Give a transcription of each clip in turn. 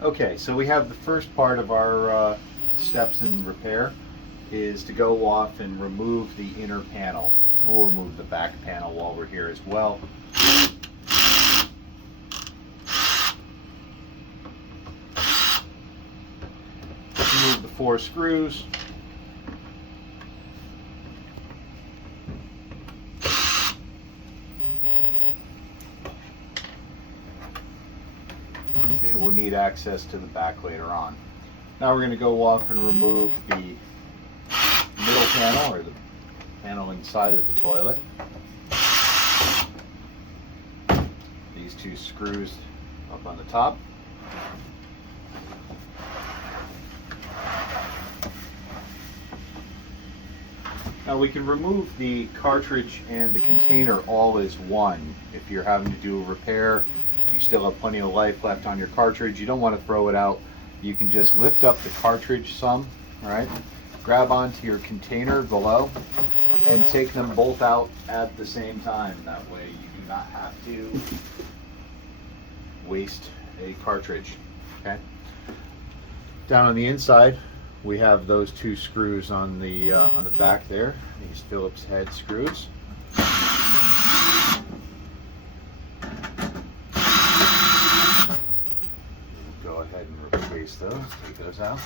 Okay, so we have the first part of our steps in repair is to go off and remove the inner panel. We'll remove the back panel while we're here as well. Remove the 4 screws. Okay, we'll need access to the back later on. Now we're going to go off and remove the middle panel, or the panel inside of the toilet. These 2 screws up on the top. Now we can remove the cartridge and the container all as one. If you're having to do a repair, you still have plenty of life left on your cartridge, you don't want to throw it out, you can just lift up the cartridge some, all right? Grab onto your container below and take them both out at the same time. That way you do not have to waste a cartridge, okay? Down on the inside, we have those 2 screws on the back there, these Phillips head screws. Go ahead and replace those, take those out.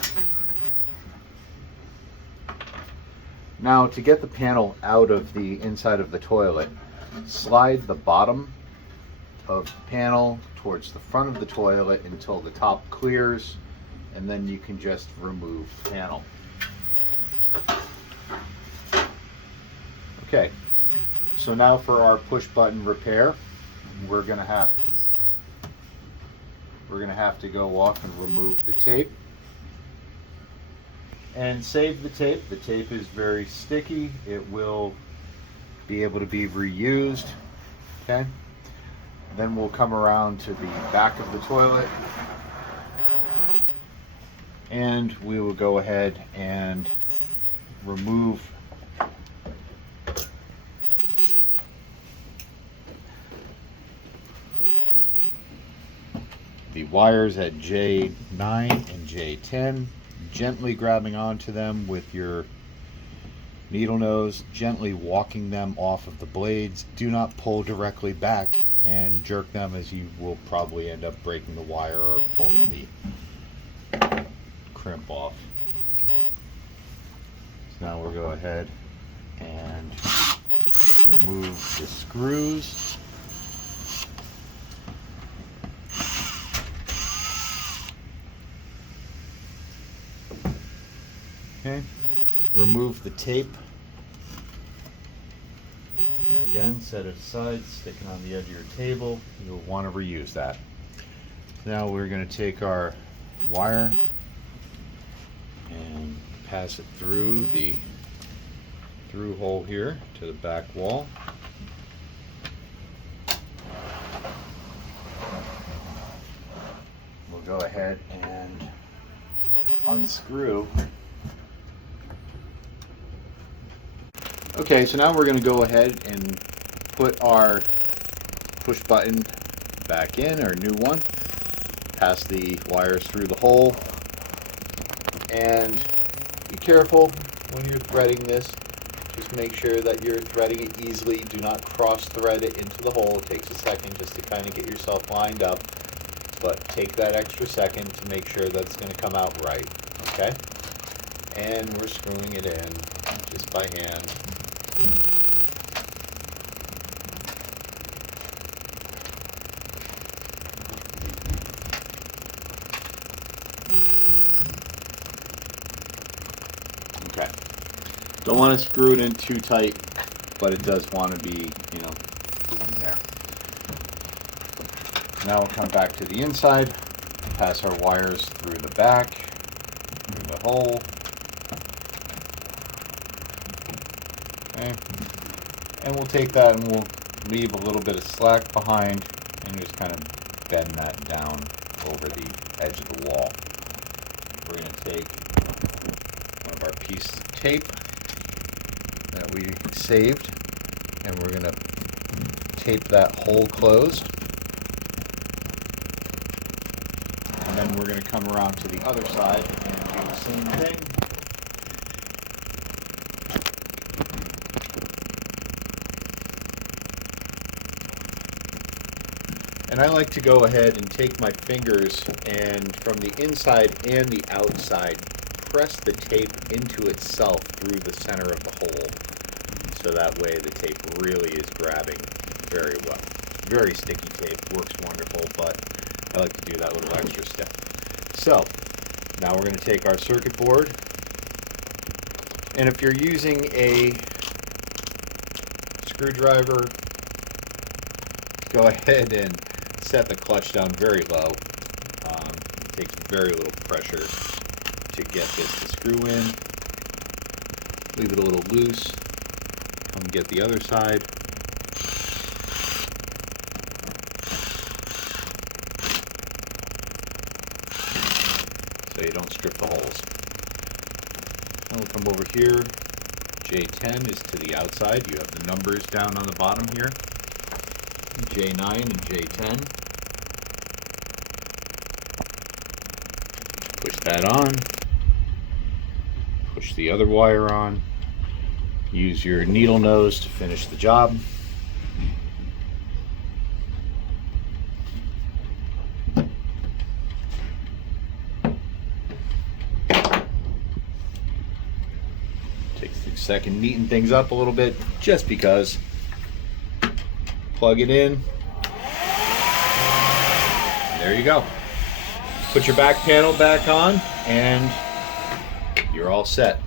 Now to get the panel out of the inside of the toilet, slide the bottom of the panel towards the front of the toilet until the top clears, and then you can just remove the panel. Okay, so now for our push button repair, we're gonna have to go off and remove the tape. And save the tape. The tape is very sticky. It will be able to be reused. Okay. Then we'll come around to the back of the toilet, and we will go ahead and remove the wires at J9 and J10, gently grabbing onto them with your needle nose, gently walking them off of the blades. Do not pull directly back and jerk them, as you will probably end up breaking the wire or pulling the crimp off. So now we'll go ahead and remove the screws. Okay, remove the tape. And again, set it aside, stick it on the edge of your table. You'll want to reuse that. Now we're going to take our wire and pass it through the through hole here to the back wall. We'll go ahead and unscrew. Okay, so now we're going to go ahead and put our push button back in, our new one. Pass the wires through the hole. And be careful when you're threading this. Just make sure that you're threading it easily. Do not cross thread it into the hole. It takes a second just to kind of get yourself lined up. But take that extra second to make sure that it's going to come out right. Okay? And we're screwing it in just by hand. Okay. Don't want to screw it in too tight, but it does want to be, in there. Now we'll come back to the inside, pass our wires through the back, through the hole. Okay. And we'll take that and we'll leave a little bit of slack behind and just kind of bend that down over the edge of the wall. We're going to take one of our pieces of tape that we saved, and we're going to tape that hole closed. And then we're going to come around to the other side and do the same thing. And I like to go ahead and take my fingers and from the inside and the outside press the tape into itself through the center of the hole. So that way the tape really is grabbing very well. Very sticky tape, works wonderful, but I like to do that little extra step. So now we're going to take our circuit board, and if you're using a screwdriver, go ahead and set the clutch down very low. It takes very little pressure to get this to screw in. Leave it a little loose. Come get the other side. So you don't strip the holes. Then we'll come over here. J10 is to the outside. You have the numbers down on the bottom here. J9 and J10. Push that on. Push the other wire on. Use your needle nose to finish the job. Takes a second neaten things up a little bit just because. Plug it in. There you go. Put your back panel back on and you're all set.